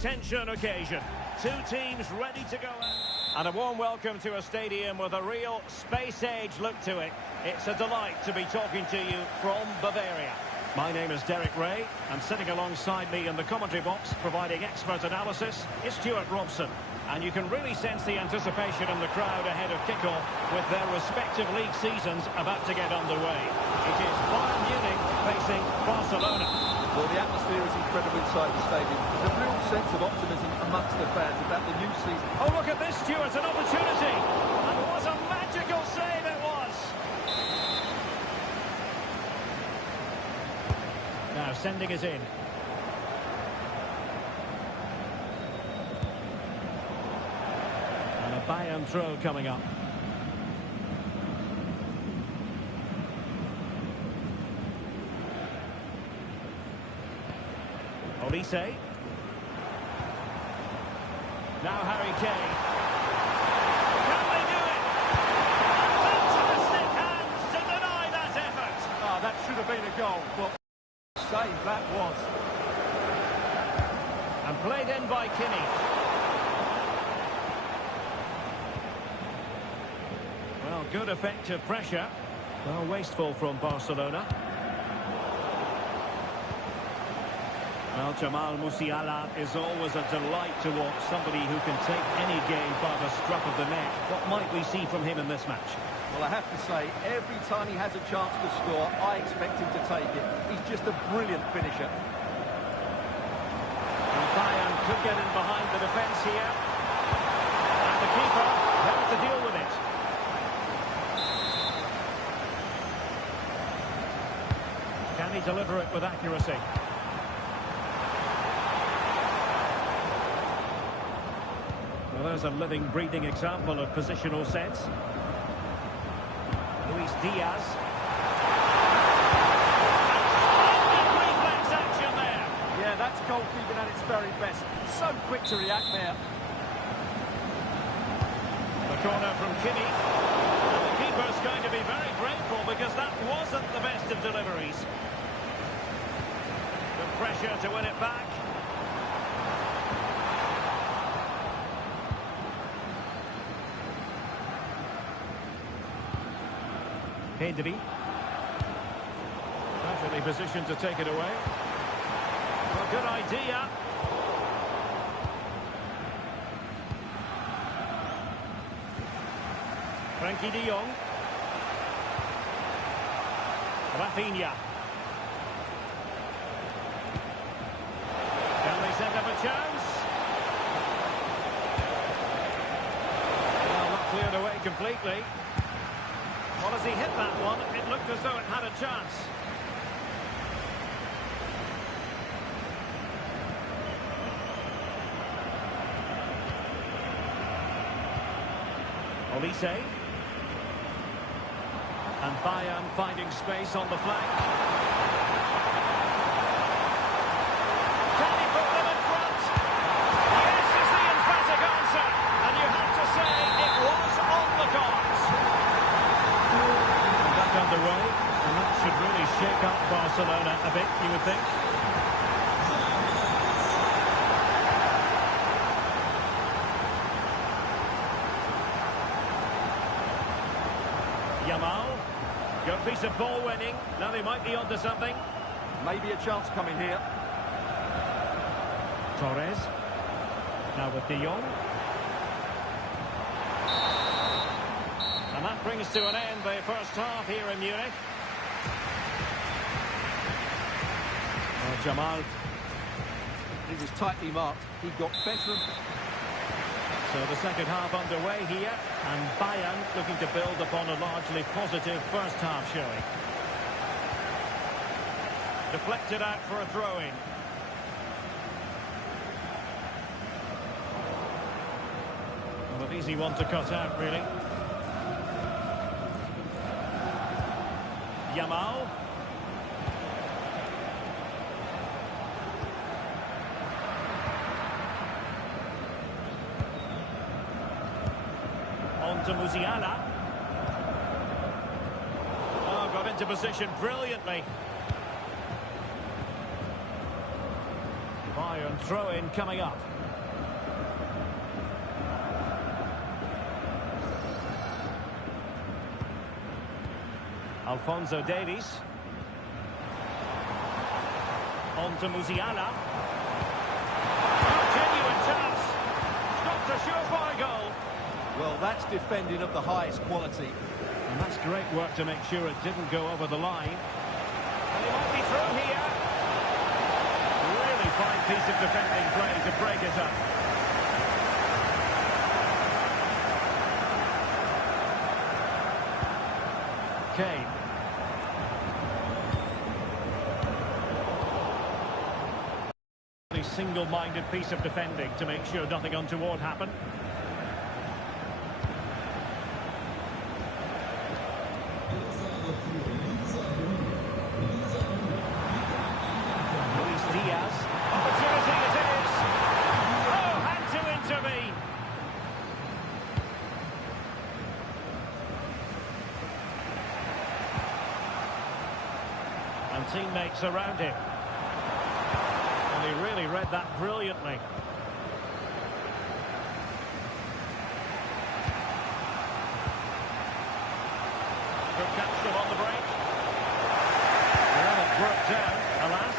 high-tension occasion. Two teams ready to go. And a warm welcome to a stadium with a real space-age look to it. It's a delight to be talking to you from Bavaria. My name is Derek Ray, and sitting alongside me in the commentary box, providing expert analysis, is Stuart Robson. And you can really sense the anticipation in the crowd ahead of kickoff with their respective league seasons about to get underway. It is Bayern Munich facing Barcelona. Well, the atmosphere is incredible inside the stadium. There's a real sense of optimism amongst the fans about the new season. Oh, look at this, Stuart, an opportunity. And what a magical save it was. Now sending it in. And a Bayern throw coming up. Olise. Now Harry Kane. Can they do it? Fantastic hands to deny that effort. Oh, that should have been a goal. Well, save that was. And played in by Kimmich. Well, good effective pressure. Well, wasteful from Barcelona. Well, Jamal Musiala is always a delight to watch, somebody who can take any game by the scruff of the neck. What might we see from him in this match? Well, I have to say, every time he has a chance to score, I expect him to take it. He's just a brilliant finisher. And Bayern could get in behind the defence here. And the keeper has to deal with it. Can he deliver it with accuracy? Well, there's a living, breathing example of positional sense. Luis Diaz. Reflex action there. Yeah, that's goalkeeping at its very best. So quick to react there. The corner from Kimmich. And the keeper's going to be very grateful because that wasn't the best of deliveries. The pressure to win it back. Henry. Perfectly positioned to take it away. Well, good idea. Frankie de Jong. Rafinha. Can they set up a chance? Well, not cleared away completely. Well, as he hit that one, it looked as though it had a chance. Olise. And Bayern finding space on the flank. Can he put them in front? Yes is the emphatic answer. And you have to say it was on the cards. Underway, and that should really shake up Barcelona a bit, you would think. Yamal, good piece of ball winning. Now they might be onto something. Maybe a chance coming here. Torres, now with de Jong. And that brings to an end the first half here in Munich. Well, Jamal. He was tightly marked. He got better. So the second half underway here. And Bayern looking to build upon a largely positive first half showing. Deflected out for a throw-in. Well, an easy one to cut out, really. Yamal. On to Musiala. Oh, got into position brilliantly. Bayern throw-in coming up. Alphonso Davies. On to Musiala. Oh, genuine chance. Stopped a surefire goal. Well, that's defending of the highest quality. And that's great work to make sure it didn't go over the line. And he might be through here. Really fine piece of defending play to break it up. Kane. A single-minded piece of defending to make sure nothing untoward happened. Luis Diaz. Opportunity it is. Oh, had to intervene. And teammates around him. And he really read that brilliantly. Could catch them on the break. Well, it broke down, alas.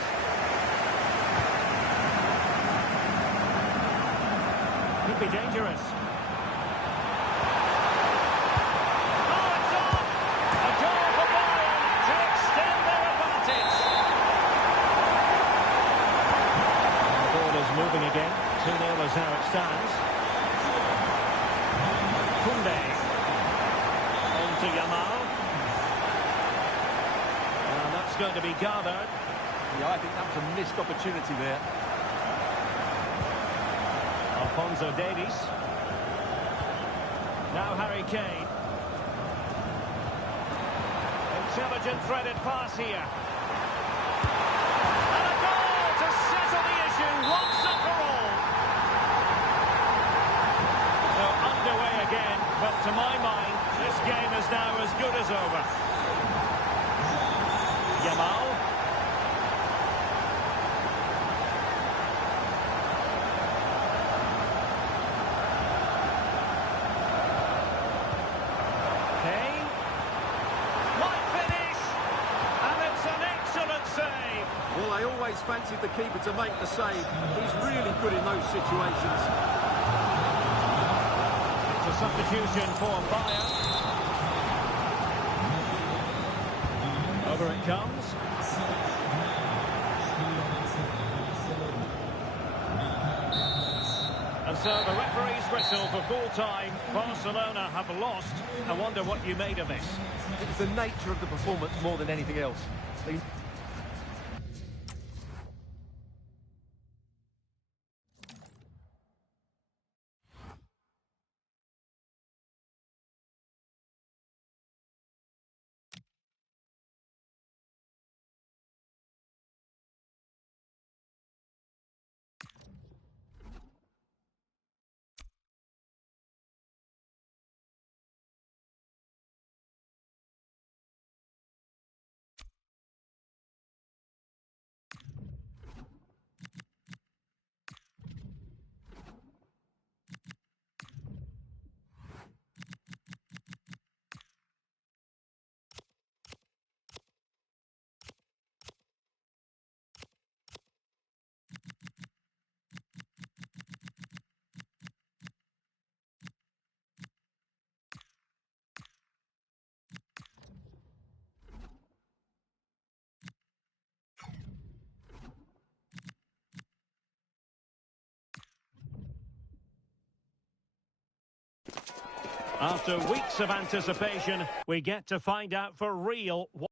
Could be dangerous. Oh, it's on! A goal for Bayern to extend their advantage. The ball is moving again. 2-0 is how it stands. Koundé. On to Yamal. And that's going to be gathered. Yeah, I think that was a missed opportunity there. Alphonso Davies. Now Harry Kane. Intelligent threaded pass here. And a goal to settle the issue once and for all. So underway again, but to my mind, this game is now as good as over. Yamal. Kane. Might finish. And it's an excellent save. Well, I always fancied the keeper to make the save. He's really good in those situations. It's a substitution for Bayern. Over it comes. And so the referee's whistle for full time. Barcelona have lost. I wonder what you made of this. It was the nature of the performance more than anything else. After weeks of anticipation, we get to find out for real what...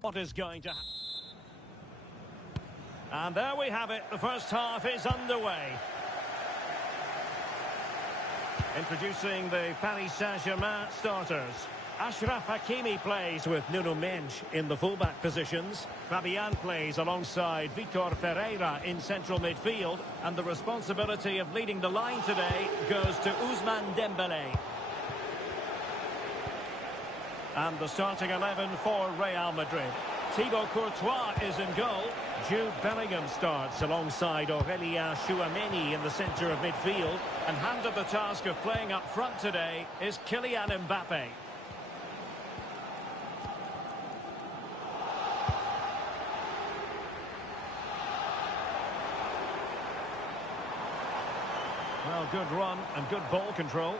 What is going to happen? And there we have it. The first half is underway. Introducing the Paris Saint-Germain starters. Achraf Hakimi plays with Nuno Mendes in the fullback positions. Fabian plays alongside Vitor Ferreira in central midfield. And the responsibility of leading the line today goes to Ousmane Dembélé. And the starting 11 for Real Madrid. Thibaut Courtois is in goal. Jude Bellingham starts alongside Aurélien Tchouameni in the centre of midfield. And handed the task of playing up front today is Kylian Mbappe. Well, good run and good ball control.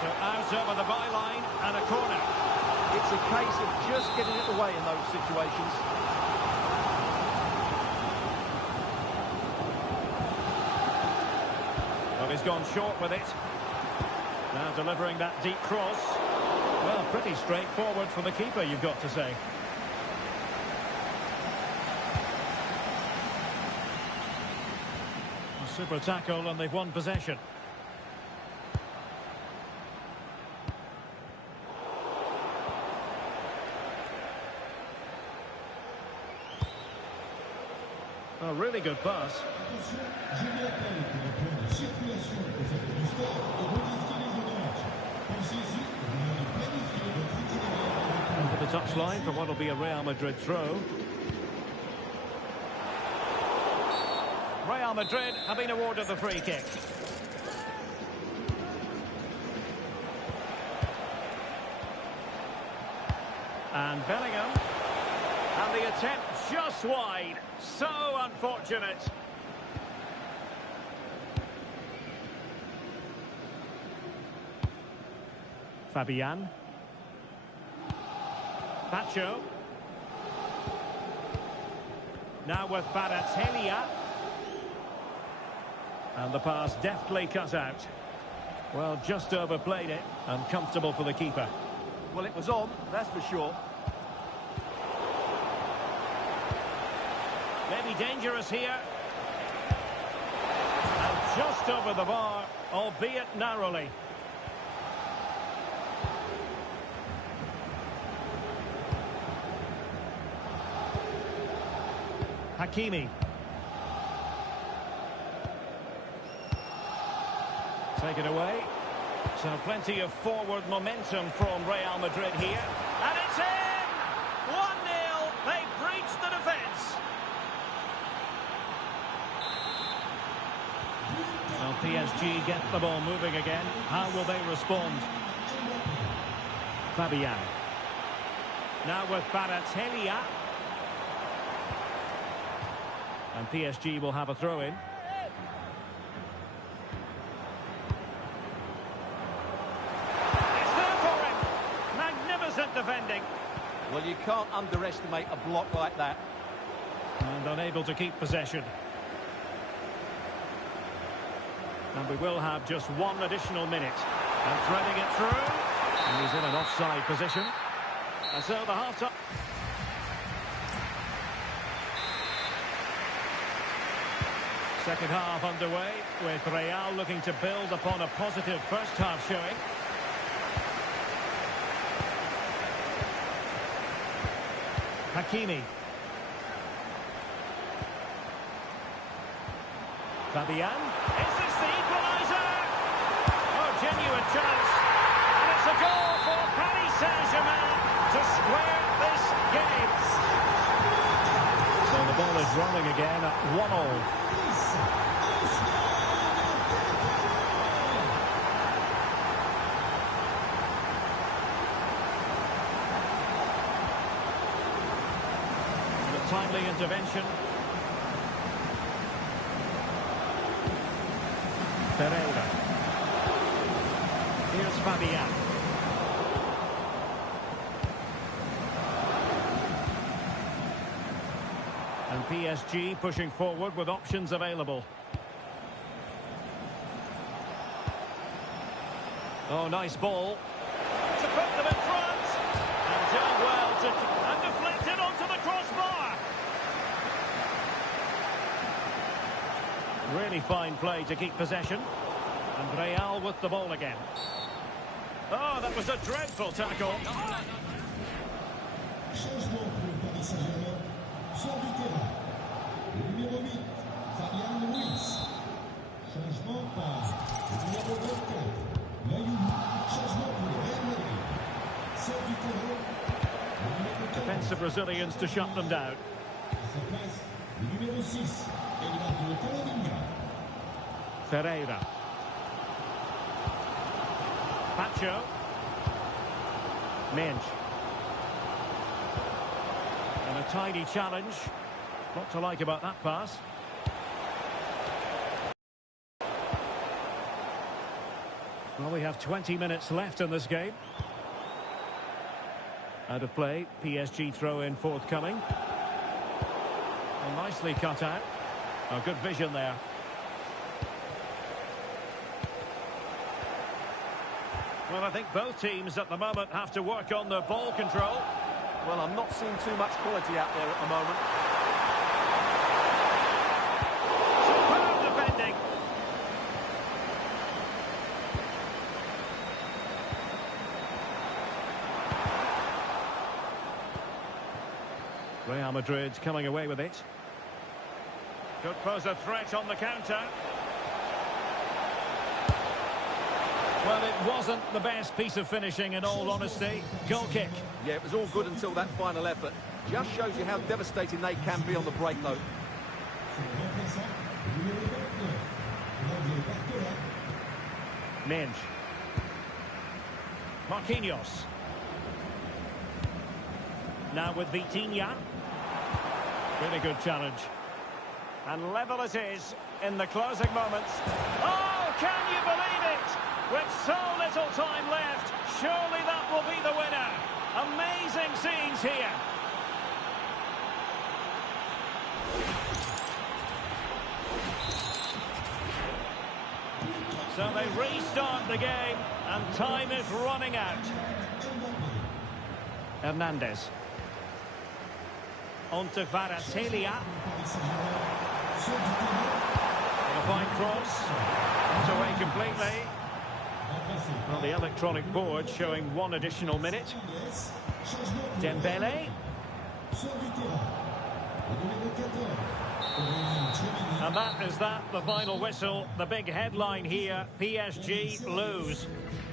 So out over the byline and a corner. It's a case of just getting it away in those situations. Well, he's gone short with it. Now delivering that deep cross. Well, pretty straightforward for the keeper, you've got to say. A super tackle and they've won possession. A really good pass. Over the touchline for what will be a Real Madrid throw. Real Madrid have been awarded the free kick. And Bellingham. And the attempt just wide. So unfortunate. Fabian. Pacho. Now with Kvaratskhelia. And the pass deftly cut out. Well, just overplayed it. And comfortable for the keeper. Well, it was on, that's for sure. Maybe dangerous here. And just over the bar, albeit narrowly. Hakimi. Taken away. So plenty of forward momentum from Real Madrid here. And it's in! 1-0. They breached the defence. Well, PSG get the ball moving again. How will they respond? Fabian. Now with Kvaratskhelia. And PSG will have a throw-in. It's there for him. Magnificent defending. Well, you can't underestimate a block like that. And unable to keep possession. And we will have just one additional minute. And threading it through. And he's in an offside position. And so the half-time... Second half underway, with Real looking to build upon a positive first half showing. Hakimi. Fabian. Is this the equaliser? Oh, genuine chance. And it's a goal for Paris Saint-Germain to square this game. So the ball is rolling again at 1-1. Timely intervention. Ferreira. Here's Fabian. And PSG pushing forward with options available. Oh, nice ball. To put them in front. And done well to... And deflected onto the crossbar. Really fine play to keep possession. And Real with the ball again. Oh, that was a dreadful tackle. Changement pour le Paris Saint-Germain. Sort du terrain. Le numéro 8, Fabian Ruiz. Changement par le numéro 24, Mayoum. Changement pour le Real Madrid. Sort du terrain. Le numéro 4. Defensive Brazilians to shut them down. À sa place, le numéro 6, Eduardo Camavinga. Ferreira. Pacho. Minge. And a tidy challenge. What to like about that pass. Well, we have 20 minutes left in this game. Out of play, PSG throw-in forthcoming. Well, nicely cut out. Oh, good vision there. Well, I think both teams at the moment have to work on their ball control. Well, I'm not seeing too much quality out there at the moment. Superb defending. Real Madrid coming away with it. Could pose a threat on the counter. Well, it wasn't the best piece of finishing, in all honesty. Goal kick. Yeah, it was all good until that final effort. Just shows you how devastating they can be on the break, though. Minge. Marquinhos. Now with Vitinha. Really good challenge. And level it is in the closing moments. Oh, can you believe it? With so little time left, surely that will be the winner. Amazing scenes here. So they restart the game, and time is running out. Hernandez. On to Kvaratskhelia. A fine cross. Not away completely. Well, the electronic board showing one additional minute. Dembele. And that is the final whistle. The big headline here, PSG lose.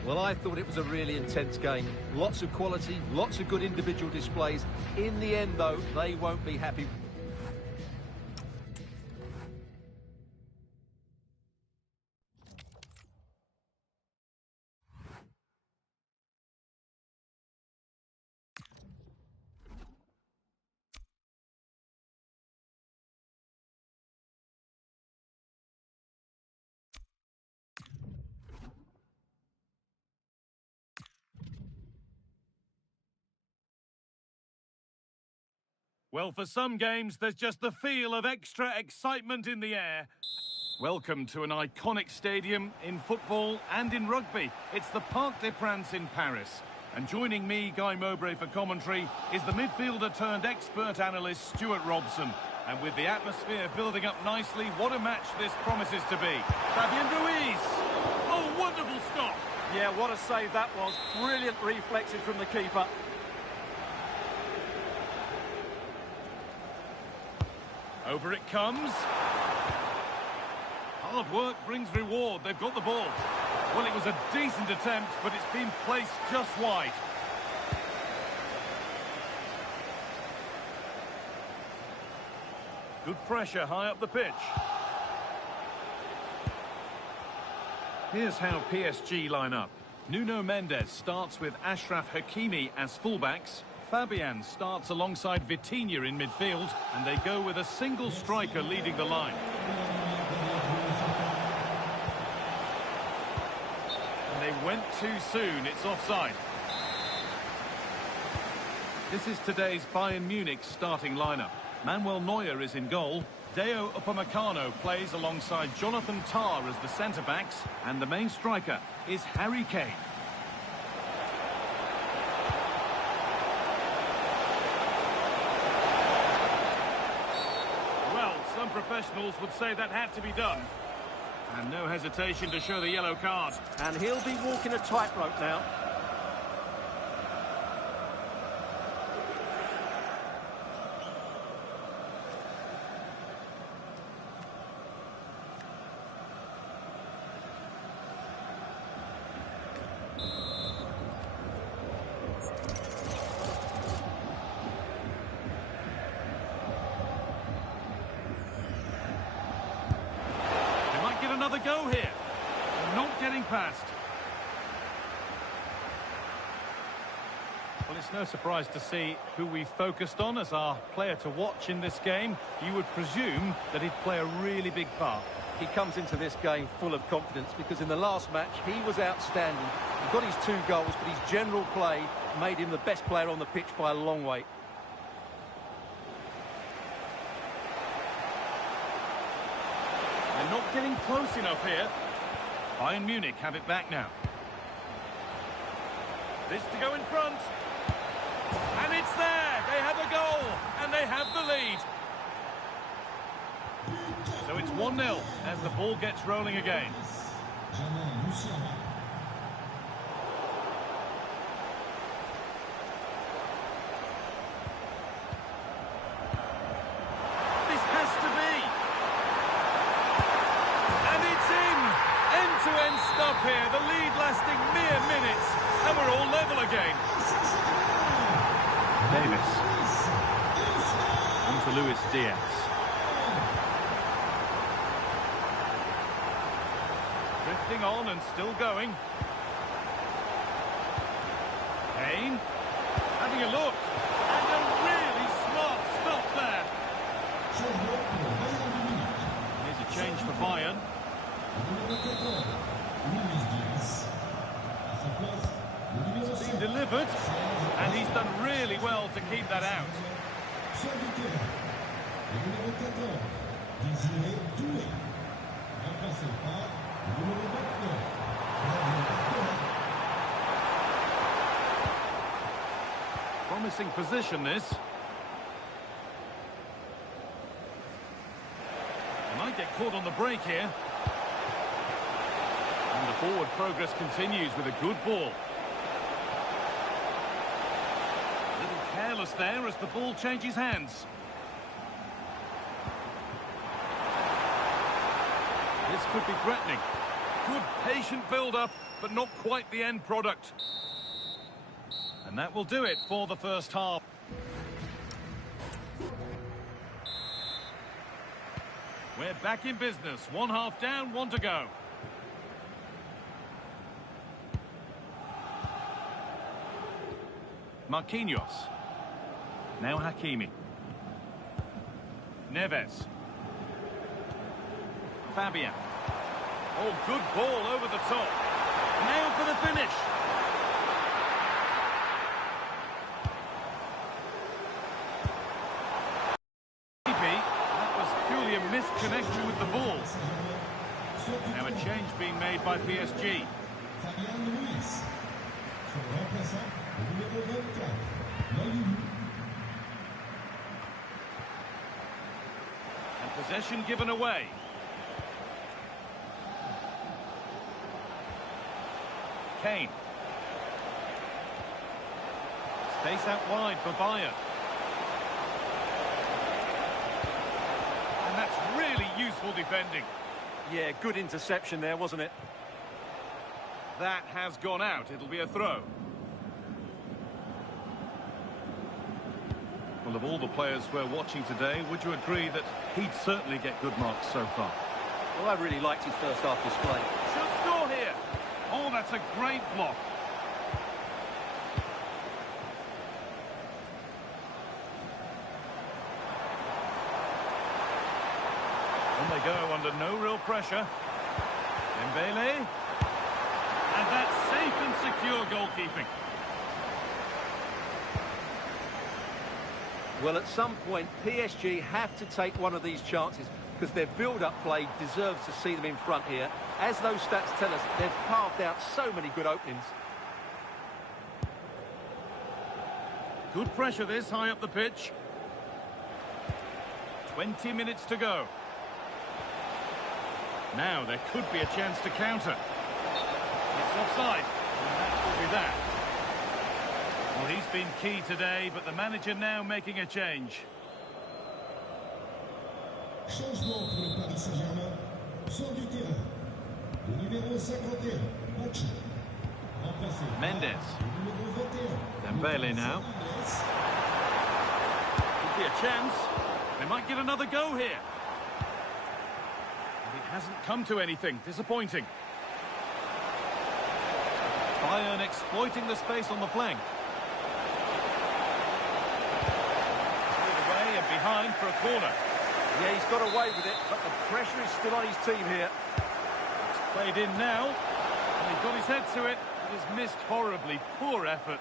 Well, I thought it was a really intense game. Lots of quality, lots of good individual displays. In the end, though, they won't be happy. Well, for some games, there's just the feel of extra excitement in the air. Welcome to an iconic stadium in football and in rugby. It's the Parc des Princes in Paris. And joining me, Guy Mowbray, for commentary is the midfielder-turned-expert analyst, Stuart Robson. And with the atmosphere building up nicely, what a match this promises to be. Fabian Ruiz! Oh, wonderful stop! Yeah, what a save that was. Brilliant reflexes from the keeper. Over it comes. Hard work brings reward. They've got the ball. Well, it was a decent attempt, but it's been placed just wide. Good pressure high up the pitch. Here's how PSG line up. Nuno Mendes starts with Achraf Hakimi as fullbacks. Fabian starts alongside Vitinha in midfield, and they go with a single striker leading the line. And they went too soon, it's offside. This is today's Bayern Munich starting lineup. Manuel Neuer is in goal. Deo Upamecano plays alongside Jonathan Tah as the centre-backs, and the main striker is Harry Kane. Well, some professionals would say that had to be done. And no hesitation to show the yellow card. And he'll be walking a tightrope now. Another go here. Not getting past. Well, it's no surprise to see who we focused on as our player to watch in this game. You would presume that he'd play a really big part. He comes into this game full of confidence because in the last match he was outstanding. He got his 2 goals, but his general play made him the best player on the pitch by a long way. They're not getting close enough here. Bayern Munich have it back now. This to go in front. And it's there! They have a goal! And they have the lead. So it's 1-0 as the ball gets rolling again. This has to be. And it's in! End-to-end stuff here. The lead lasting mere minutes. And we're all level again. Davis. On to Luis Diaz. Drifting on and still going. Kane. Having a look. And a really smart stop there. Here's a change for Bayern. It's been delivered. And he's done really well to keep that out. Promising position, this. They might get caught on the break here. And the forward progress continues with a good ball. A little careless there as the ball changes hands. This could be threatening. Good patient build-up, but not quite the end product. And that will do it for the first half. We're back in business. 1 half down, 1 to go. Marquinhos. Now Hakimi. Neves. Fabian. Oh, good ball over the top. Now for the finish. That was purely a misconnection with the ball. Now a change being made by PSG. And possession given away. Kane. Space out wide for Bayern. And that's really useful defending. Yeah, good interception there, wasn't it? That has gone out. It'll be a throw. Well, of all the players we're watching today, would you agree that he'd certainly get good marks so far? Well, I really liked his first half display. Should score here. Oh, that's a great block. And they go under no real pressure. Dembele. And that's safe and secure goalkeeping. Well, at some point, PSG have to take one of these chances because their build-up play deserves to see them in front here. As those stats tell us, they've carved out so many good openings. Good pressure this, high up the pitch. 20 minutes to go. Now there could be a chance to counter. It's offside, and that could be that. Well, he's been key today, but the manager now making a change. Changement pour le Paris Saint-Germain. Sort du terrain. Le numéro 51, Acap. Remplacé. Mendes. Le numéro 21. Dembele now. Could be a chance. They might get another go here. But it hasn't come to anything. Disappointing. Bayern exploiting the space on the flank. Cleared away and behind for a corner. Yeah, he's got away with it, but the pressure is still on his team here. It's played in now, and he got his head to it. It has missed horribly. Poor effort.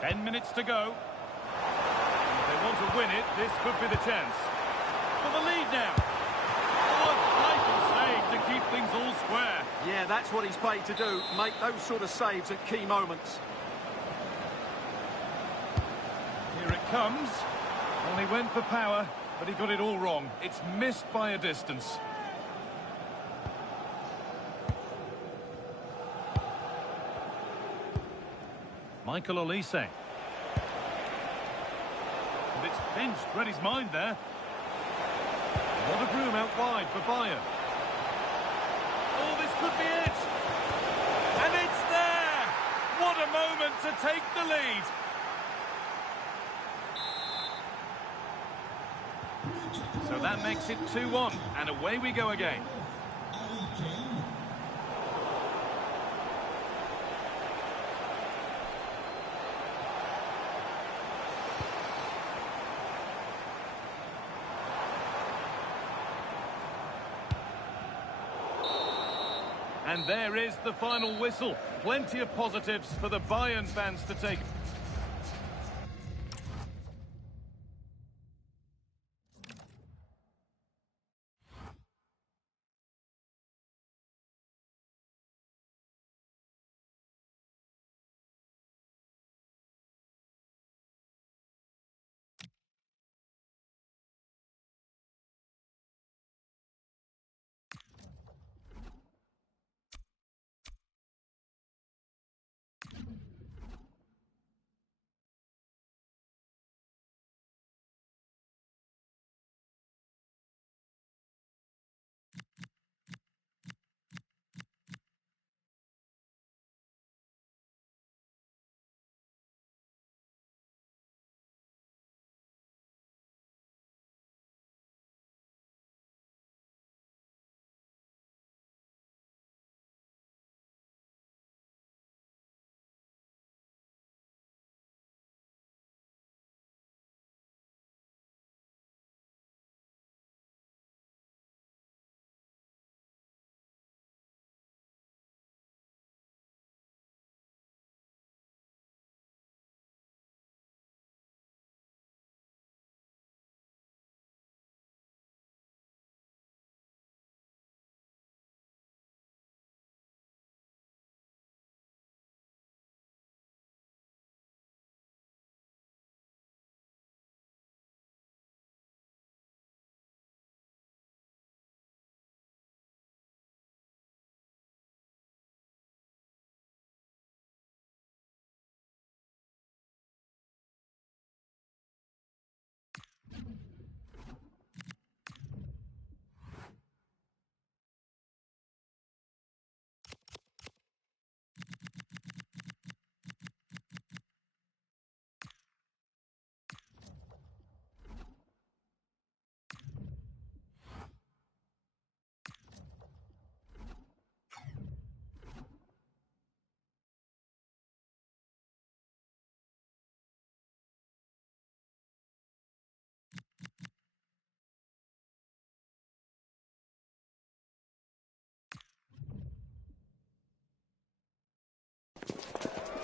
Ten minutes to go. If they want to win it, this could be the chance. For the lead now. Oh, a vital save to keep things all square. Yeah, that's what he's paid to do, make those sort of saves at key moments. Here it comes. Well, he went for power, but he got it all wrong. It's missed by a distance. Michael Olise. And it's pinched, read his mind there. What a room out wide for Bayern. Oh, this could be it. And it's there. What a moment to take the lead. So that makes it 2-1, and away we go again. And there is the final whistle. Plenty of positives for the Bayern fans to take.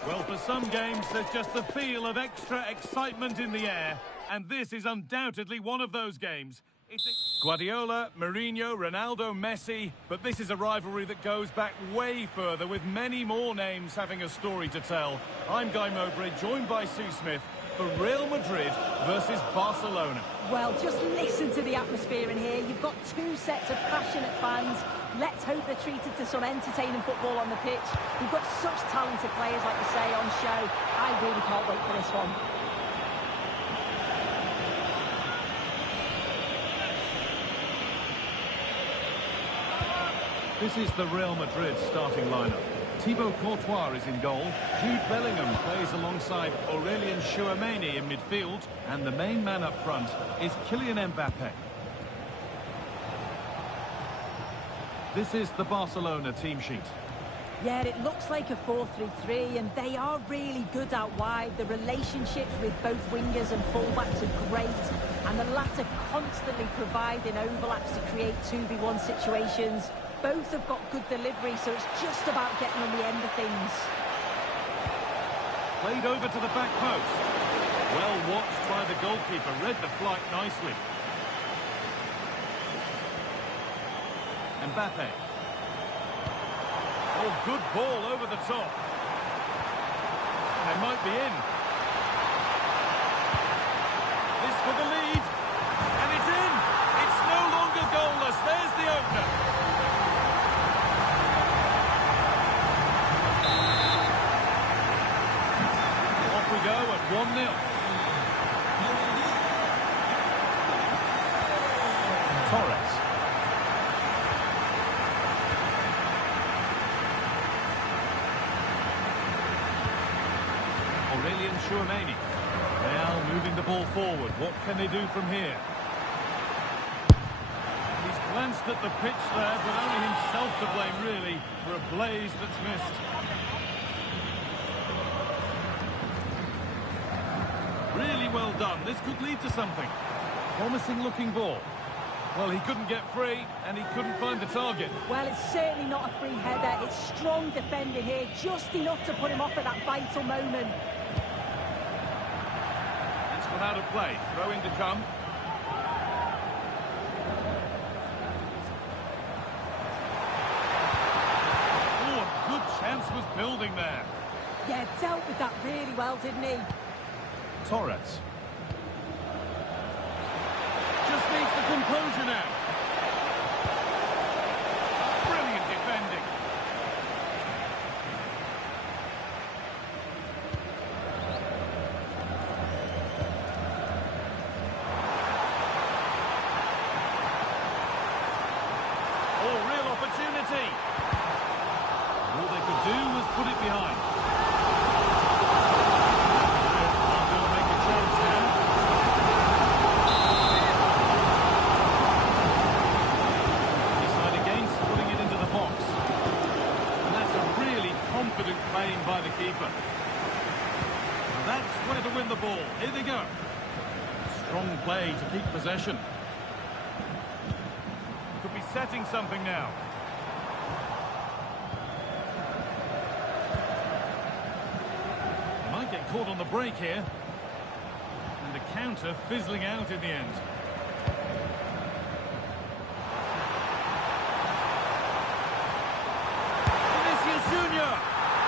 Well, for some games, there's just the feel of extra excitement in the air. And this is undoubtedly one of those games. Guardiola, Mourinho, Ronaldo, Messi. But this is a rivalry that goes back way further, with many more names having a story to tell. I'm Guy Mowbray, joined by Sue Smith. for Real Madrid versus Barcelona. Well, just listen to the atmosphere in here. You've got two sets of passionate fans. Let's hope they're treated to some entertaining football on the pitch. We've got such talented players, like you say, on show. I really can't wait for this one. This is the Real Madrid starting lineup. Thibaut Courtois is in goal. Jude Bellingham plays alongside Aurelien Tchouameni in midfield. And the main man up front is Kylian Mbappe. This is the Barcelona team sheet. Yeah, it looks like a 4-3-3, and they are really good out wide. The relationships with both wingers and fullbacks are great, and the latter constantly providing overlaps to create 2v1 situations. Both have got good delivery, so it's just about getting on the end of things. Played over to the back post. Well watched by the goalkeeper, read the flight nicely. Mbappe. Oh, good ball over the top. They might be in. This for the lead. And it's in. It's no longer goalless. There's the opener. Off we go at 1-0. Torres. Aurelien Tchouameni. Real moving the ball forward. What can they do from here? He's glanced at the pitch there, but only himself to blame, really, for a blaze that's missed. Really well done. This could lead to something. Promising looking ball. Well, he couldn't get free, and he couldn't find the target. Well, it's certainly not a free header. It's strong defending here, just enough to put him off at that vital moment. It's gone out of play. Throw in to come. Oh, a good chance was building there. Yeah, dealt with that really well, didn't he? Torres. Just needs the composure now. Brilliant defending. Oh, real opportunity. All they could do was put it behind. Playing by the keeper. And that's where to win the ball. Here they go. Strong play to keep possession. Could be setting something now. Might get caught on the break here. And the counter fizzling out in the end.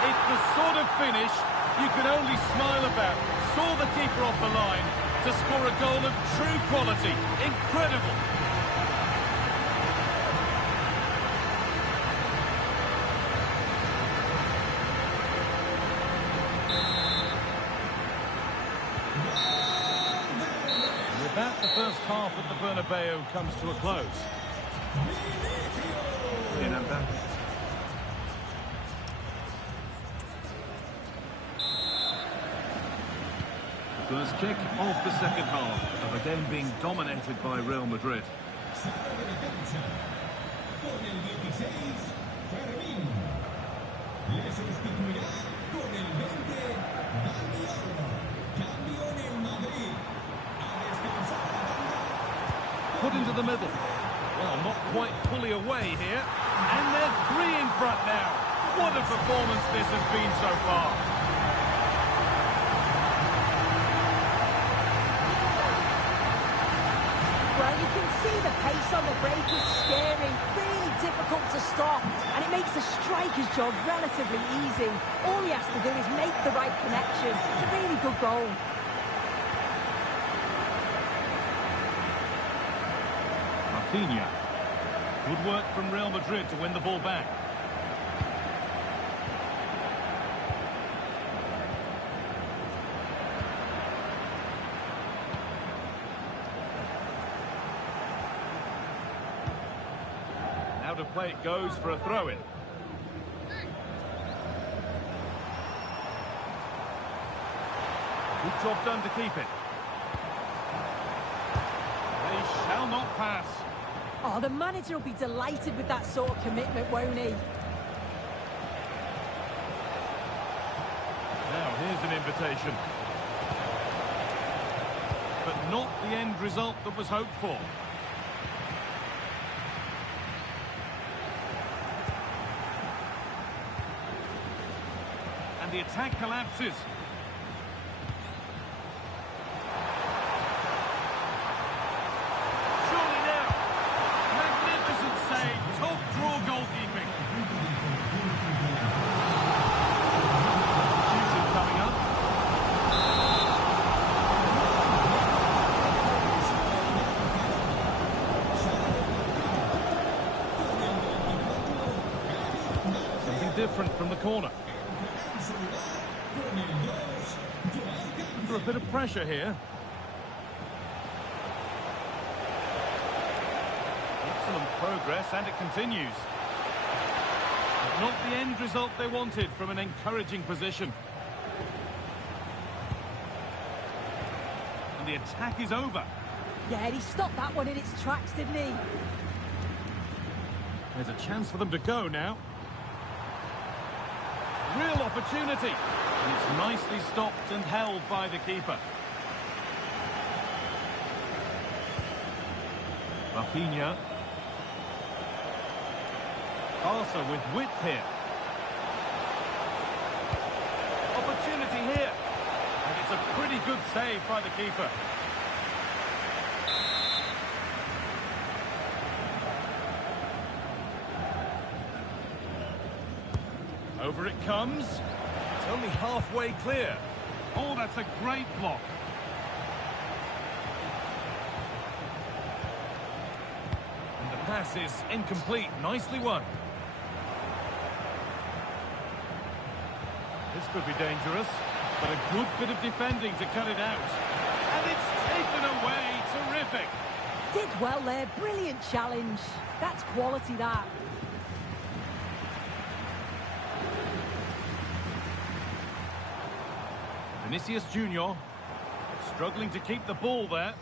It's the sort of finish you can only smile about. Saw the keeper off the line to score a goal of true quality. Incredible. And with that, the first half of the Bernabeu comes to a close. First kick of the second half of a game being dominated by Real Madrid. Put into the middle. Well, not quite fully away here. And they're three in front now. What a performance this has been so far. Well, you can see the pace on the break is scary, really difficult to stop, and it makes the striker's job relatively easy. All he has to do is make the right connection. It's a really good goal. Rafinha. Good work from Real Madrid to win the ball back. Now to play it goes for a throw-in. Good job done to keep it. They shall not pass. Oh, the manager will be delighted with that sort of commitment, won't he? Now, here's an invitation. But not the end result that was hoped for. And the attack collapses. Surely now. Magnificent save. Top draw goalkeeping. Shooting coming up. Something different from the corner. Under a bit of pressure here. Excellent progress, and it continues. But not the end result they wanted from an encouraging position. And the attack is over. Yeah, he stopped that one in its tracks, didn't he? There's a chance for them to go now. Real opportunity. And it's nicely stopped and held by the keeper. Rafinha. Barca with width here. Opportunity here. And it's a pretty good save by the keeper. Over it comes. It's only halfway clear. Oh, that's a great block. And the pass is incomplete. Nicely won. This could be dangerous, but a good bit of defending to cut it out. And it's taken away. Terrific. Did well there. Brilliant challenge. That's quality, that. Vinicius Junior struggling to keep the ball there.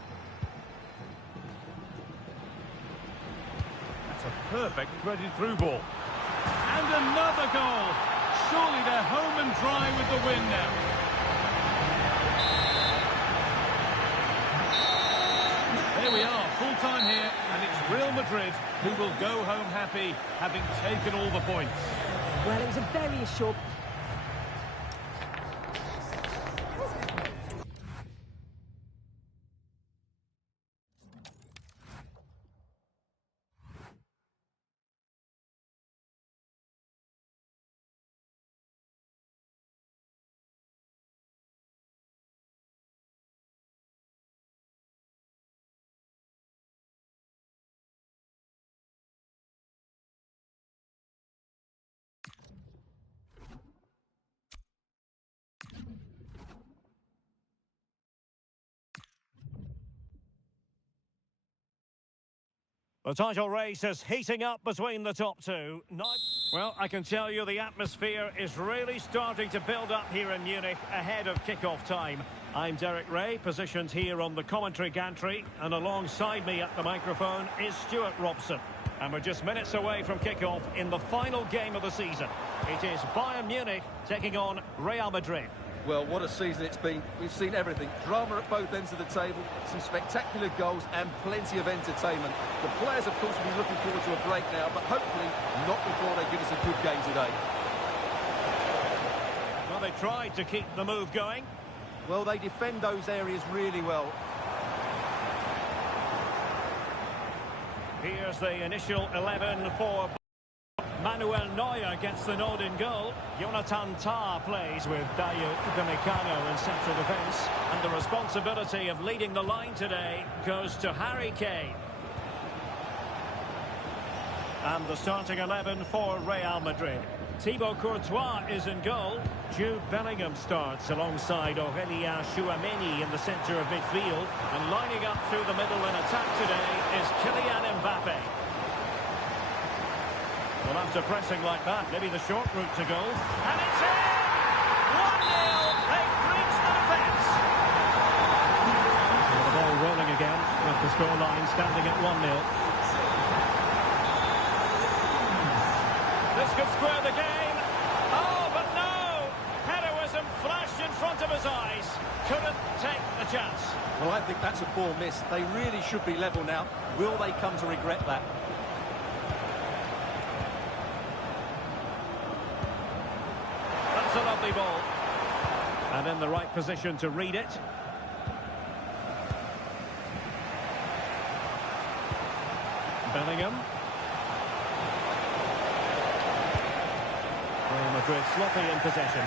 That's a perfect threaded through ball. And another goal. Surely they're home and dry with the win now. There we are, full time here, and it's Real Madrid who will go home happy, having taken all the points. Well, it was a very assured... The title race is heating up between the top two. Well, I can tell you the atmosphere is really starting to build up here in Munich ahead of kick-off time. I'm Derek Ray, positioned here on the commentary gantry, and alongside me at the microphone is Stuart Robson. And we're just minutes away from kick-off in the final game of the season. It is Bayern Munich taking on Real Madrid. Well, what a season it's been. We've seen everything. Drama at both ends of the table, some spectacular goals and plenty of entertainment. The players, of course, will be looking forward to a break now, but hopefully not before they give us a good game today. Well, they tried to keep the move going. Well, they defend those areas really well. Here's the initial 11 for Manuel Neuer gets the nod in goal. Jonathan Tah plays with Dayo Upamecano in central defence. And the responsibility of leading the line today goes to Harry Kane. And the starting 11 for Real Madrid. Thibaut Courtois is in goal. Jude Bellingham starts alongside Aurélien Tchouameni in the centre of midfield. And lining up through the middle in attack today is Kylian Mbappe. Well, after pressing like that, maybe the short route to goal. And it's in! 1-0! They've breached the defence! The ball rolling again with the scoreline standing at 1-0. This could square the game. Oh, but no! Heroism flashed in front of his eyes. Couldn't take the chance. Well, I think that's a poor miss. They really should be level now. Will they come to regret that? That's a lovely ball. And in the right position to read it. Bellingham. Real Madrid sloppy in possession.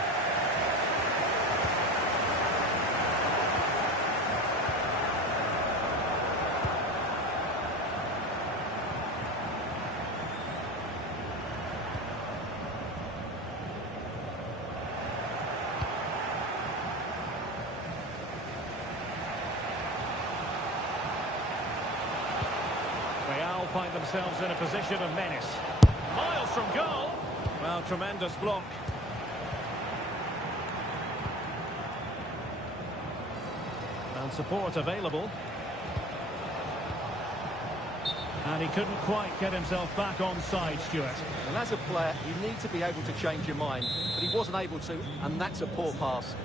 Real find themselves in a position of menace. Miles from goal. Well, tremendous block. And support available. And he couldn't quite get himself back on side, Stuart. And as a player, you need to be able to change your mind. But he wasn't able to, and that's a poor pass.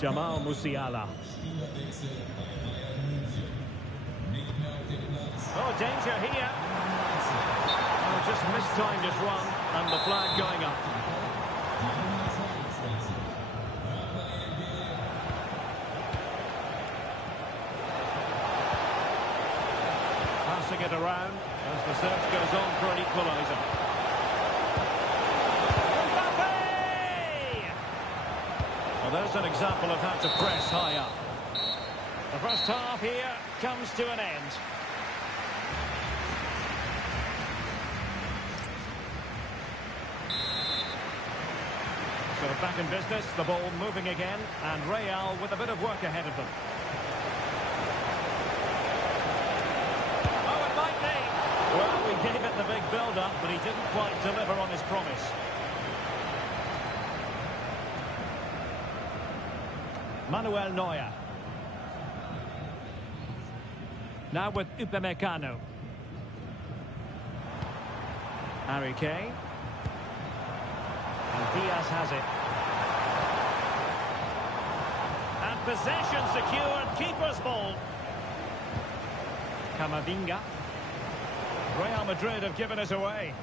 Jamal Musiala. Oh, danger here. Oh, just mistimed his run, and the flag going up. Passing it around as the search goes on for an equaliser. Mbappe! Well, there's an example of how to press high up. The first half here comes to an end. So back in business, the ball moving again, and Real with a bit of work ahead of them. Oh, it might be! Well, we gave it the big build-up, but he didn't quite deliver on his promise. Manuel Neuer. Now with Upamecano. Harry Kane. And Diaz has it. And possession secured, keeper's ball. Camavinga. Real Madrid have given us away.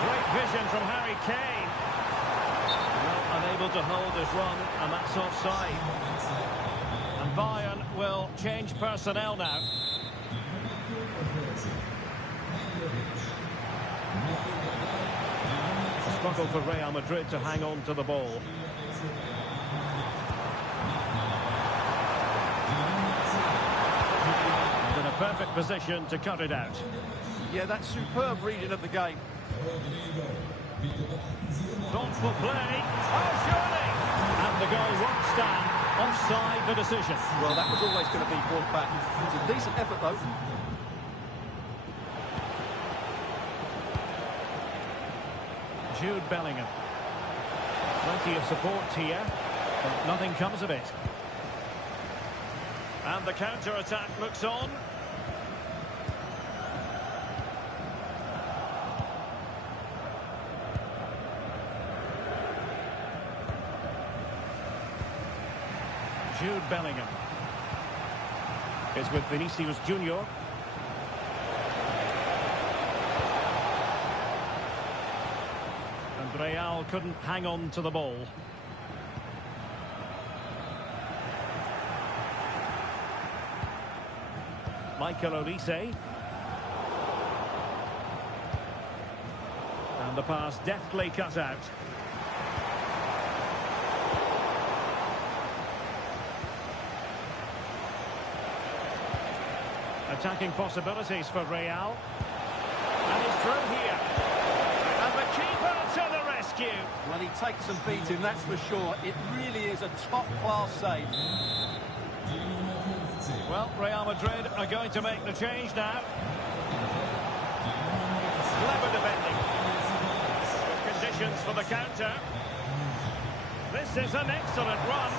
Great vision from Harry Kane. Well, unable to hold his run, and that's offside. And Bayern will change personnel now. A struggle for Real Madrid to hang on to the ball. And in a perfect position to cut it out. Yeah, that's superb reading of the game. Thoughtful play. Oh, surely! And the goal won't stand. Offside the decision. Well, that was always going to be brought back. It was a decent effort, though. Jude Bellingham. Plenty of support here, but nothing comes of it. And the counter-attack looks on. Jude Bellingham is with Vinicius Junior. And Real couldn't hang on to the ball. Michael Olise. And the pass deftly cut out. attacking possibilities for Real. And he's through here. And the keeper to the rescue. Well, he takes some beating, that's for sure. It really is a top-class save. Well, Real Madrid are going to make the change now. Clever defending. Good conditions for the counter. This is an excellent run.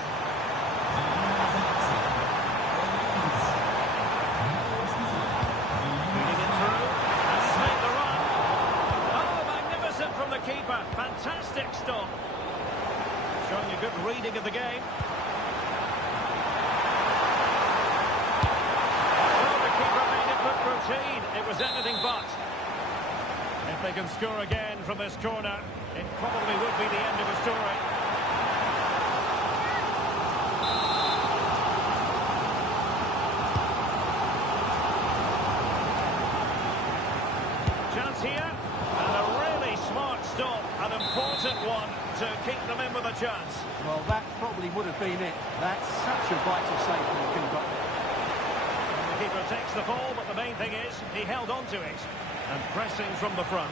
Feeding it through, and he's made the run. Oh, magnificent from the keeper. Fantastic stop. Showing a good reading of the game. Oh, the keeper made it look routine. It was anything but. If they can score again from this corner, it probably would be the end of the story. Chance here, and a really smart stop, an important one to keep them in with a chance. Well, that probably would have been it. That's such a vital save from the keeper. The keeper takes the ball, but the main thing is he held on to it. And pressing from the front.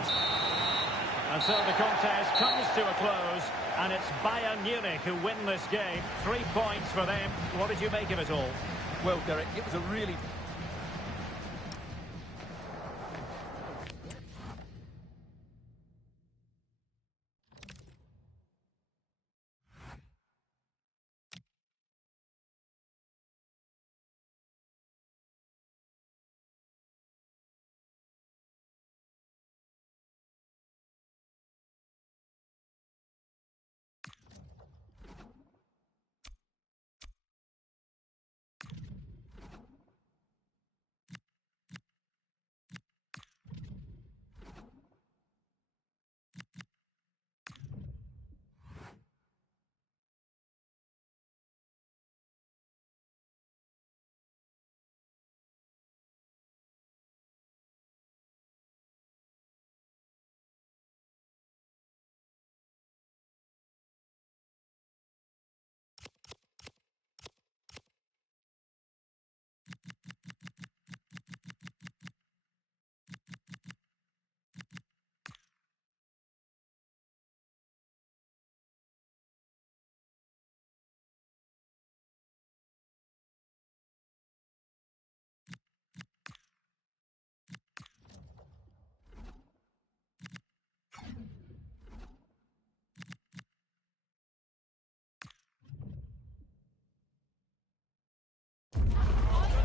And so the contest comes to a close, and it's Bayern Munich who win this game. 3 points for them. What did you make of it all? Well, Derek, it was a really...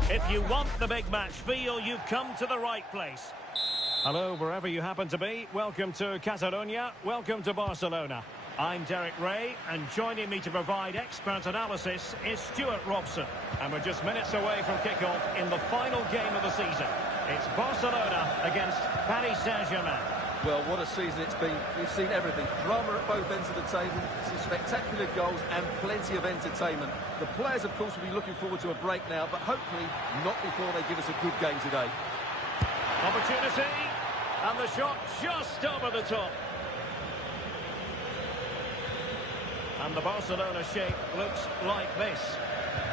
If you want the big match feel, you've come to the right place. Hello, wherever you happen to be. Welcome to Catalonia. Welcome to Barcelona. I'm Derek Ray, and joining me to provide expert analysis is Stuart Robson. And we're just minutes away from kick-off in the final game of the season. It's Barcelona against Paris Saint-Germain. Well, what a season it's been. We've seen everything. Drama at both ends of the table, some spectacular goals and plenty of entertainment. The players, of course, will be looking forward to a break now, but hopefully not before they give us a good game today. Opportunity, and the shot just over the top. And the Barcelona shape looks like this.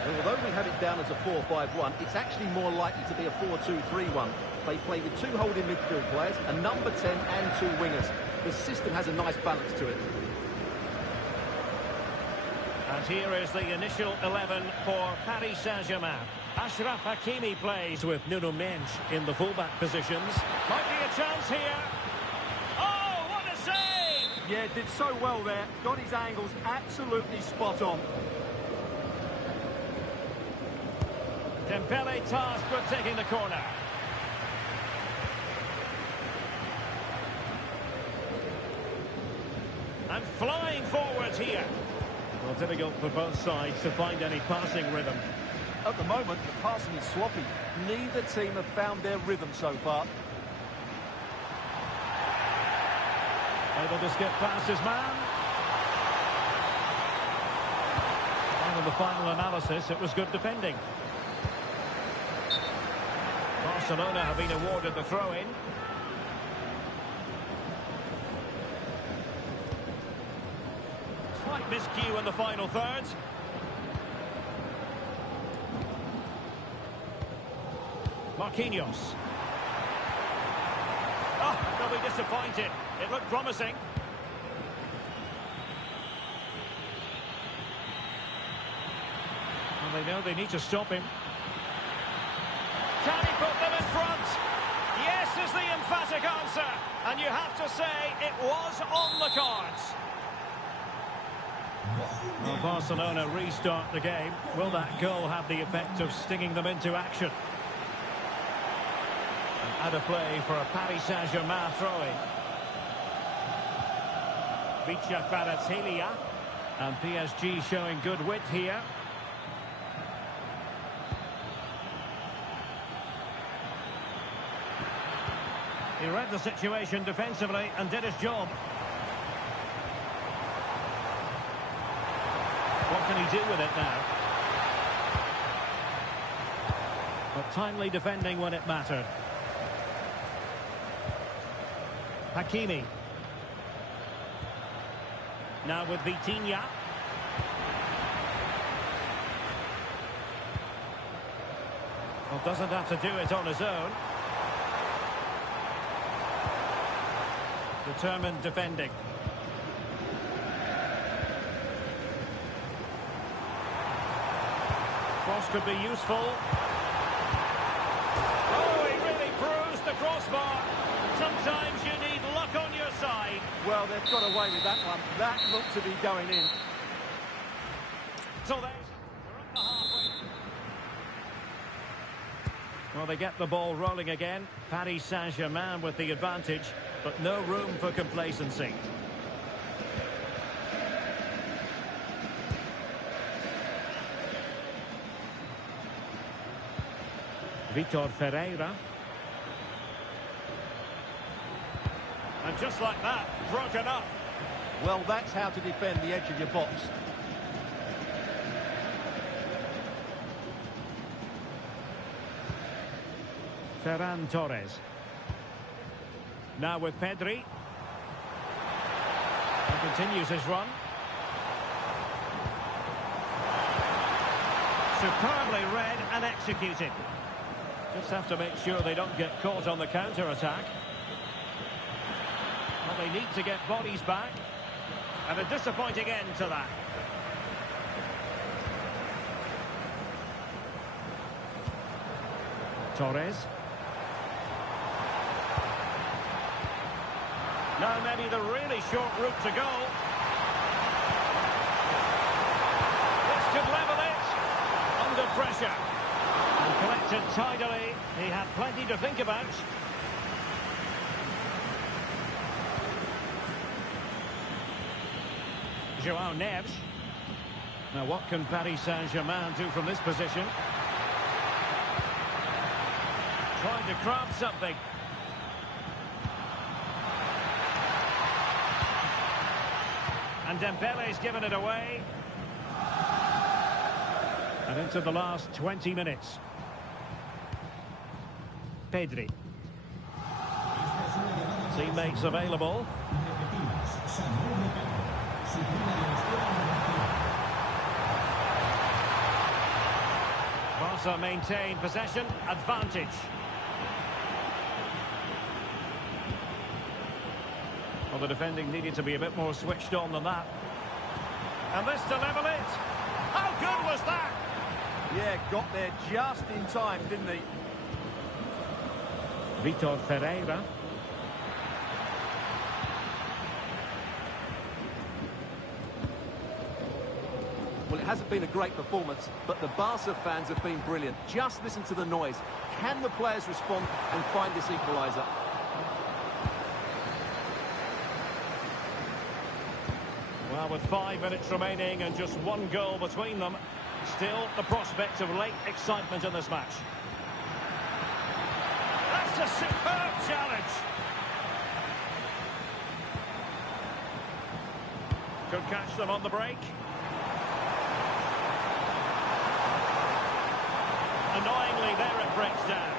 Well, although we have it down as a 4-5-1, it's actually more likely to be a 4-2-3-1. They play with two holding midfield players, a number 10 and two wingers. The system has a nice balance to it. And here is the initial 11 for Paris Saint-Germain. Achraf Hakimi plays with Nuno Mendes in the fullback positions. Might be a chance here. Oh, what a save! Yeah, did so well there. Got his angles absolutely spot on. Dembele tasked with taking the corner. And flying forwards here. Well, difficult for both sides to find any passing rhythm. At the moment, the passing is sloppy. Neither team have found their rhythm so far. Able to skip past his man. And in the final analysis, it was good defending. Barcelona have been awarded the throw-in. Slight miscue in the final third. Marquinhos. Oh, they'll be disappointed. It looked promising. Well, they know they need to stop him. Can he put them in front? Yes is the emphatic answer. And you have to say it was on the cards. Well, Barcelona restart the game. Will that goal have the effect of stinging them into action? Out of play for a Paris Saint-Germain throw-in. Vicha Kvaratskhelia. And PSG showing good width here. He read the situation defensively and did his job. What can he do with it now? But timely defending when it mattered. Hakimi. Now with Vitinha. Well, doesn't have to do it on his own. Determined defending. Cross could be useful. Oh, he really bruised the crossbar. Sometimes you need luck on your side. Well, they've got away with that one. That looked to be going in. So they're up the halfway. Well, they get the ball rolling again. Paris Saint-Germain with the advantage, but no room for complacency. Vitor Ferreira. And just like that, broken up. Well, that's how to defend the edge of your box. Ferran Torres. Now with Pedri. And continues his run. Superbly read and executed. Just have to make sure they don't get caught on the counter-attack. Well, they need to get bodies back. And a disappointing end to that. Torres. Now maybe the really short route to go. This could level it. Under pressure. And collected tidily. He had plenty to think about. João Neves. Now what can Paris Saint-Germain do from this position? Trying to craft something. And Dembele's given it away. And into the last 20 minutes. Pedri. Teammates available. Barca maintain possession, advantage. Well, the defending needed to be a bit more switched on than that. And this to level it. How good was that? Yeah, got there just in time, didn't he? Vitor Ferreira. Well, it hasn't been a great performance, but the Barca fans have been brilliant. Just listen to the noise. Can the players respond and find this equaliser? Well, with 5 minutes remaining and just one goal between them, still the prospect of late excitement in this match. That's a superb challenge. Could catch them on the break. Annoyingly, there it breaks down.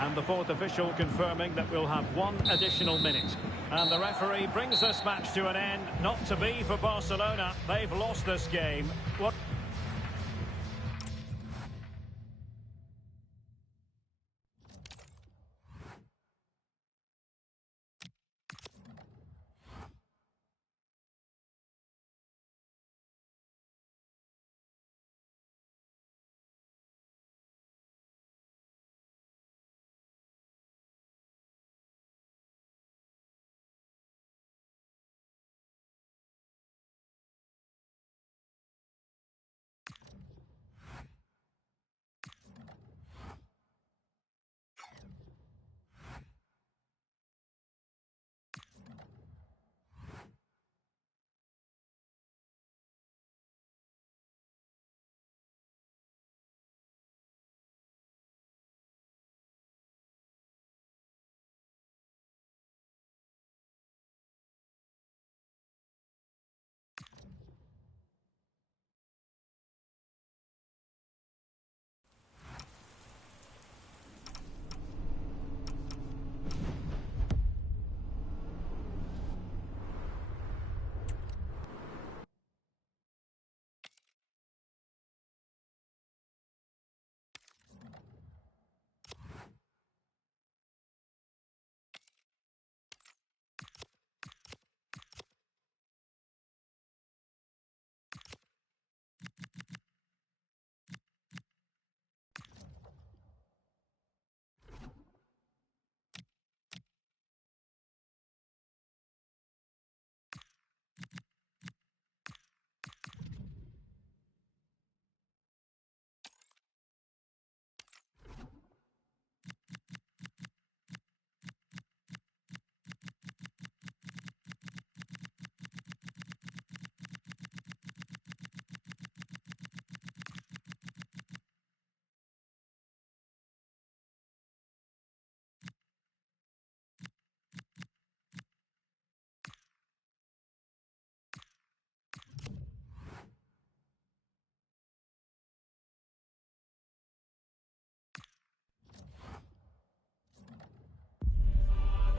And the fourth official confirming that we'll have one additional minute. And the referee brings this match to an end. Not to be for Barcelona. They've lost this game. What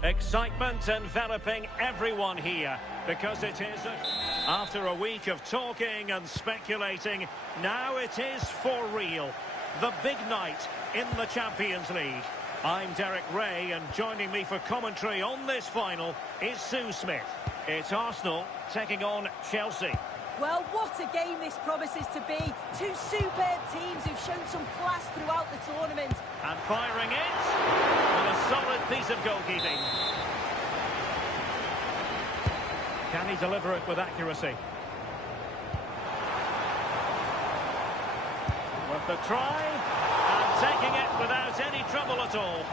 Excitement enveloping everyone here because it is, after a week of talking and speculating, now it is for real. The big night in the Champions League. I'm Derek Ray, and joining me for commentary on this final is Sue Smith. It's Arsenal taking on Chelsea. Well, what a game this promises to be. Two superb teams who've shown some class throughout the tournament. And firing it with a solid piece of goalkeeping. Can he deliver it with accuracy? With the try, and taking it without any trouble at all.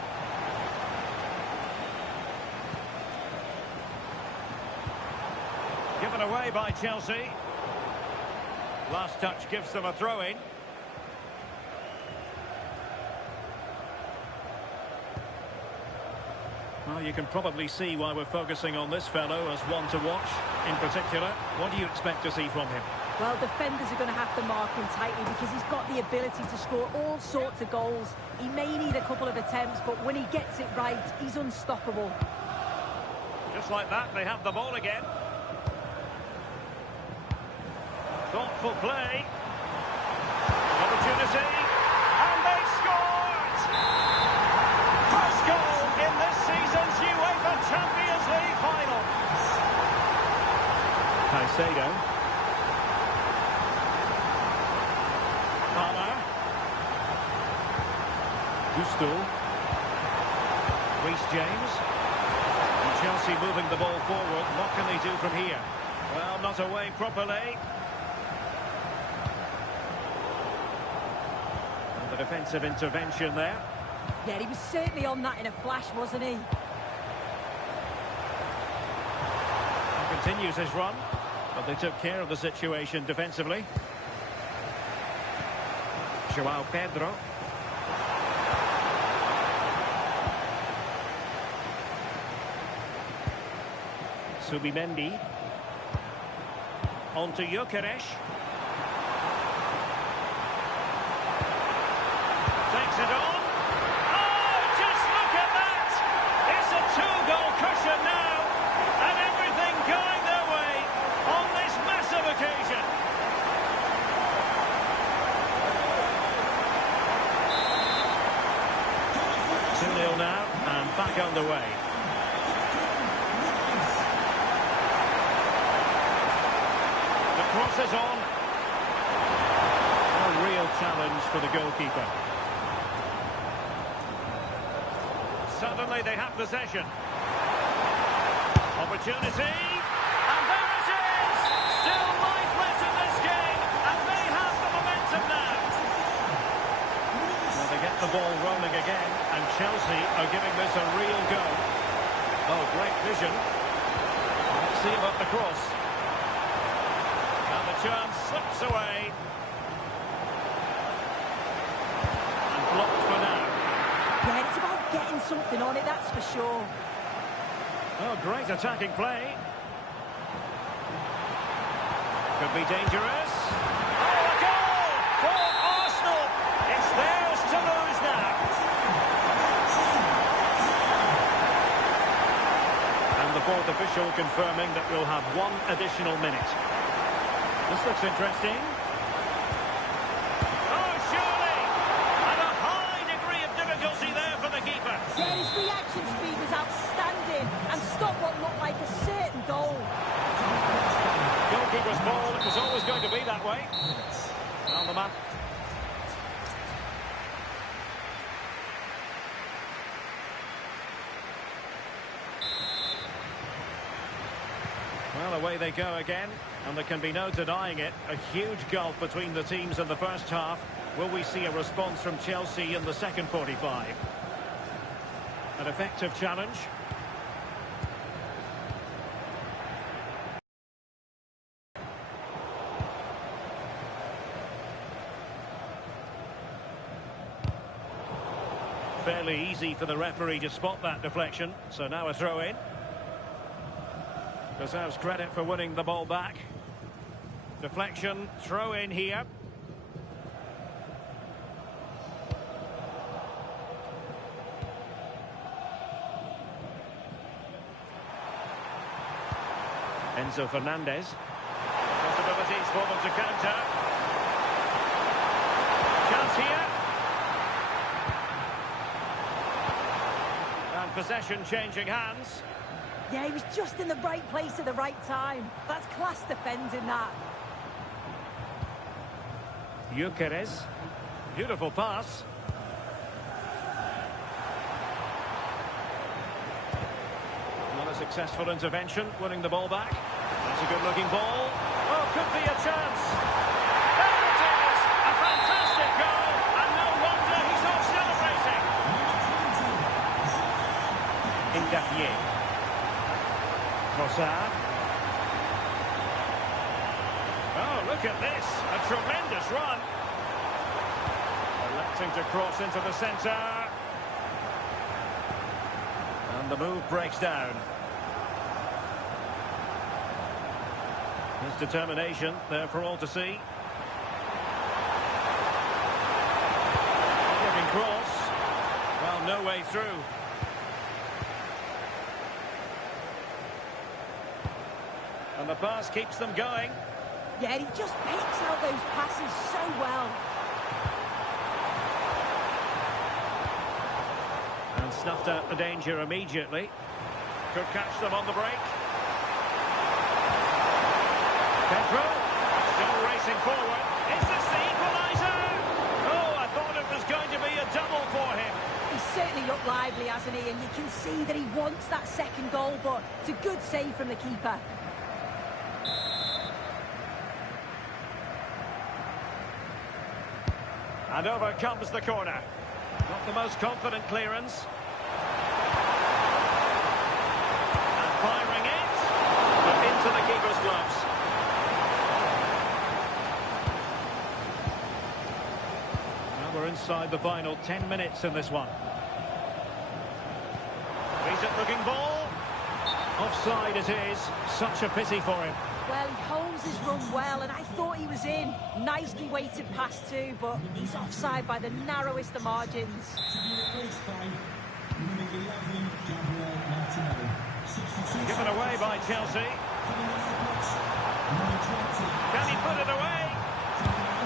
Given away by Chelsea. Last touch gives them a throw-in. Well, you can probably see why we're focusing on this fellow as one to watch. In particular, what do you expect to see from him? Well, defenders are going to have to mark him tightly because he's got the ability to score all sorts of goals. He may need a couple of attempts, but when he gets it right, he's unstoppable. Just like that, they have the ball again. Thoughtful play. Opportunity. And they scored! First goal in this season's UEFA Champions League final. Caicedo. Palmer. Gusto. Reece James. And Chelsea moving the ball forward. What can they do from here? Well, not away properly. The defensive intervention there. Yeah, he was certainly on that in a flash, wasn't he? He continues his run, but they took care of the situation defensively. João Pedro. Subimendi. On to Gyökeres. Takes it on. Oh, just look at that! It's a two-goal cushion now, and everything going their way on this massive occasion. 2-0 now, and back underway. The cross is on. A real challenge for the goalkeeper. Suddenly they have possession. Opportunity. And there it is! Still lifeless in this game, and they have the momentum now. Well, they get the ball rolling again, and Chelsea are giving this a real go. Oh, great vision. Let's see about the cross. And the chance slips away. And blocked for now. Yeah, it's about getting something on it, that's for sure. Oh, great attacking play. Could be dangerous. Oh, a goal for Arsenal. It's theirs to lose now. And the fourth official confirming that we'll have one additional minute. This looks interesting. Oh, surely! And a high degree of difficulty there for the keeper. Yeah, his reaction speed was outstanding and stopped what looked like a certain goal. Goalkeeper's ball, it was always going to be that way. On the map. Well, away they go again, and there can be no denying it. A huge gulf between the teams in the first half. Will we see a response from Chelsea in the second 45? An effective challenge. Fairly easy for the referee to spot that deflection. So now a throw-in. Deserves credit for winning the ball back. Deflection, throw-in here. Enzo Fernandez. Possibilities for them to counter. Chance here. And possession changing hands. Yeah, he was just in the right place at the right time. That's class defending, that. Gyökeres. Beautiful pass. Not a successful intervention, winning the ball back. That's a good-looking ball. Oh, could be a chance. There it is! A fantastic goal, and no wonder he's off celebrating. Ngapié. Trossard. Oh, look at this. A tremendous run. Electing to cross into the centre. And the move breaks down. His determination there for all to see. Giving cross. Well, no way through. And the pass keeps them going. Yeah, he just picks out those passes so well. And snuffed out the danger immediately. Could catch them on the break. Pedro, still racing forward. Is this the equaliser? Oh, I thought it was going to be a double for him. He's certainly looked lively, hasn't he? And you can see that he wants that second goal, but it's a good save from the keeper. And over comes the corner. Not the most confident clearance. And firing it. But into the keeper's gloves. Well, we're inside the final 10 minutes in this one. Decent-looking ball. Offside it is. Such a pity for him. Well, he holds his run well, and I thought he was in. Nicely weighted pass too, but he's offside by the narrowest of margins. Given away by Chelsea. Can he put it away?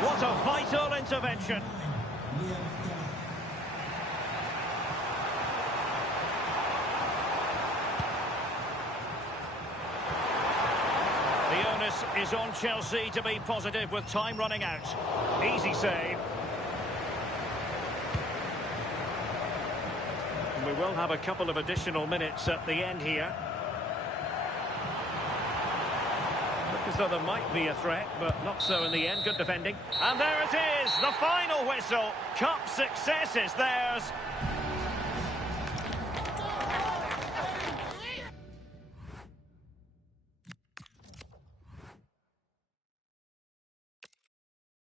What a vital intervention. The onus is on Chelsea to be positive with time running out. Easy save. And we will have a couple of additional minutes at the end here. Look as though there might be a threat, but not so in the end. Good defending. And there it is, the final whistle. Cup success is theirs.